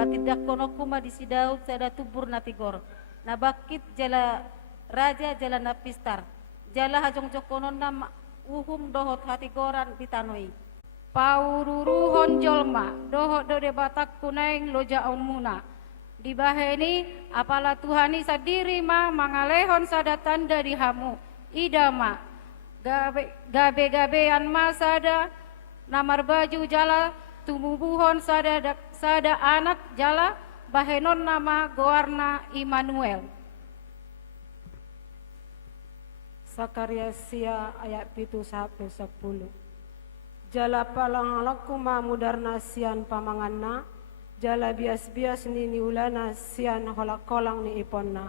Batidak kono kuma di sidaut sada tubur natigor. Nabakit jala raja jala napistar. Jala hajong jokonon na uhum dohot hatigoran ditanoi. Paururuhon jolma dohot dode batak kunaing loja muna. Di baheni apala Tuhani sadiri ma mangalehon sada tanda di hamu. Ida ma gabe-gabean ma sada namar baju jala tumubuhon sada anak jala bahenon nama goarna Immanuel. Sakaria sia ayat 7-10. Jala palang lakuma mudarna sian pamanganna, jala bias-bias ni ulana sian holak kolang ni iponna.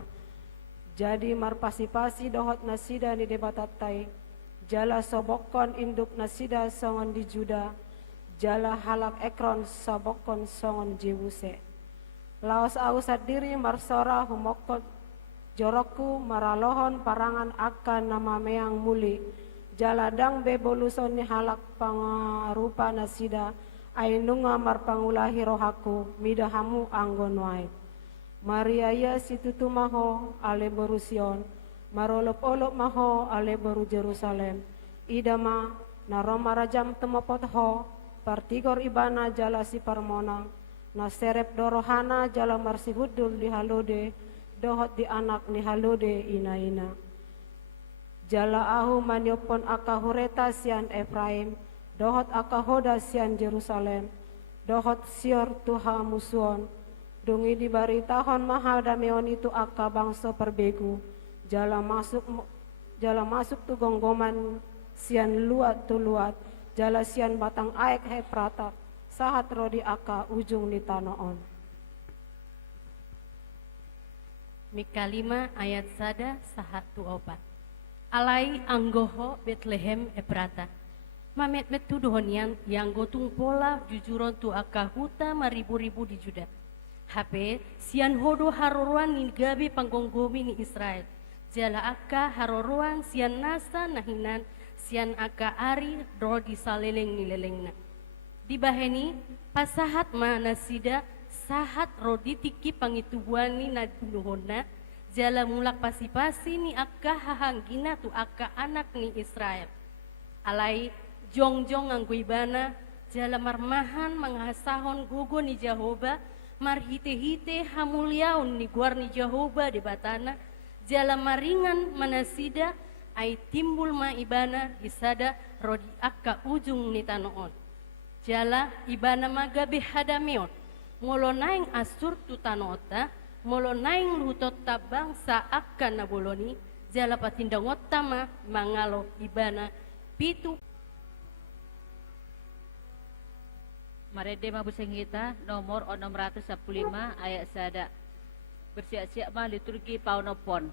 Jadi marpasi-pasi dohot nasida ni debatatai, jala sobokon induk nasida songon di Juda, jala halak ekron sobokon songon jewuse. Laos ausat diri marsora humokot jorokku maralohon parangan akan nama meang muli. Jaladang beboluson ni halak pangarupa nasida ainunga marpangulahi rohaku midahamu anggon wae. Maria ya situtu maho ale borusion marolop-olop maho ale boru Jerusalem. Idama naroma rajam temopot ho partigor ibana jala si parmonang na serep dorohana jala marsihudul di halode dohot di anak ni halode ina-ina. Jala ahu manyopon akahureta sian Efraim, dohot akahoda sian Jerusalem, dohot sior tuha musuon, dungi dibaritahon mahal dameon itu aka bangso perbegu, jala masuk tu gonggoman sian luat tu luat, jala sian batang aek he pratap, sahat rodi aka ujung di tanoon. Mika 5 ayat sada sahat tu opat. Alai anggoho Bethlehem Efrata. Mamet metu dohon yang gotung pola jujuron tu akahuta maribu-ribu di Juda. Hape sian hodo haroruan ni gabi panggonggomi ni Israel. Jala aka haroruan sian nasa nahinan sian aka ari do di saleleng ni lelengna. Di baheni pasahat mana sida sahat roditiki pangitubuani na dunuhona. Jala mulak pasi-pasi ni akka hahanggina tu akka anak ni Israel. Alai jongjong angguibana jala marmahan manghasahon gugo ni Jehovah marhite-hite hamulyaun ni guar ni Jehovah di batana jala maringan manasida ai timbul ma ibana isada rodi akka ujung ni tanoon. Jala ibana magabe hadameon ngolo naing asur tu tanota molo naing lutot tabang sa akan na boloni jala patindang otama mangalo ibana pitu. Marede mabuseng kita nomor 615 ayat sada. Bersiap-siap ma liturgi paunopon.